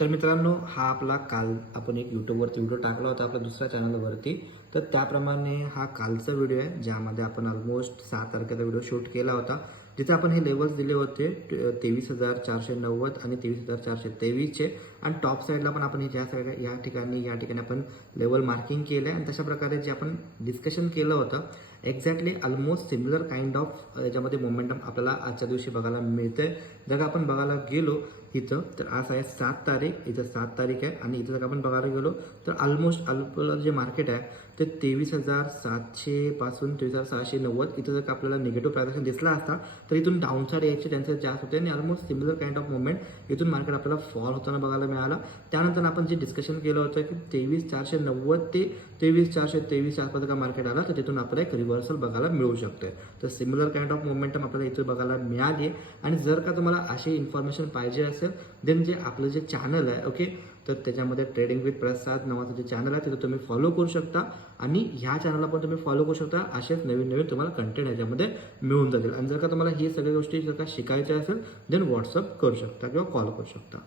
तर मित्रांनो, हा आपला काल आपण एक यूट्यूबवरती व्हिडिओ टाकला होता आपल्या दुसऱ्या चॅनलवरती. तर त्याप्रमाणे हा कालचा व्हिडिओ आहे, ज्यामध्ये आपण ऑलमोस्ट 6 तारखेचा व्हिडिओ शूट केला होता, जिथे आपण हे लेवल्स दिले होते 23,490 आणि 23,423चे. आणि टॉप साईडला पण आपण ह्या साईड या ठिकाणी आपण लेवल मार्किंग केलं आहे. आणि तशा प्रकारे जे आपण डिस्कशन केलं होतं, exactly almost similar kind of याच्यामध्ये मोमेंटम आपल्याला आजच्या दिवशी बघायला मिळते. जर आपण बघायला गेलो इथं, तर आज आहे 7 तारीख, इथं 7 तारीख आहे. आणि इथं जर आपण बघायला गेलो तर ऑलमोस्ट आपलं जे मार्केट आहे ते 23,700 पासून 23,690 इथं जर आपल्याला निगेटिव्ह प्रायझेशन दिसला असता, तर इथून डाऊनसाईड यायचे चान्सेस जास्त होते. आणि almost similar kind of movement इथून मार्केट आपल्याला फॉल होताना बघायला मिळाला. त्यानंतर आपण जे डिस्कशन केलं होतं की 23,490 ते 23,423 आसपास का मार्केट आला, तर तिथून आपल्याला एक रिव्हर्सल बघायला मिळू शकते. तर सिमिलर काइंड ऑफ मोमेंटम आपल्याला इथं बघायला मिळाली. आणि जर का तुम्हाला अशी इन्फॉर्मेशन पाहिजे असेल, देन जे आपलं जे चॅनल आहे ओके, तर त्याच्यामध्ये ट्रेडिंग विथ प्रसाद नावाचं जे चॅनल आहे तिथं तुम्ही फॉलो करू शकता. आणि ह्या चॅनलला पण तुम्ही फॉलो करू शकता. असेच नवीन तुम्हाला कंटेंट ह्याच्यामध्ये मिळून जातील. आणि जर का तुम्हाला ही सगळ्या गोष्टी जर का शिकायच्या असेल, देन व्हॉट्सअप करू शकता किंवा कॉल करू शकता.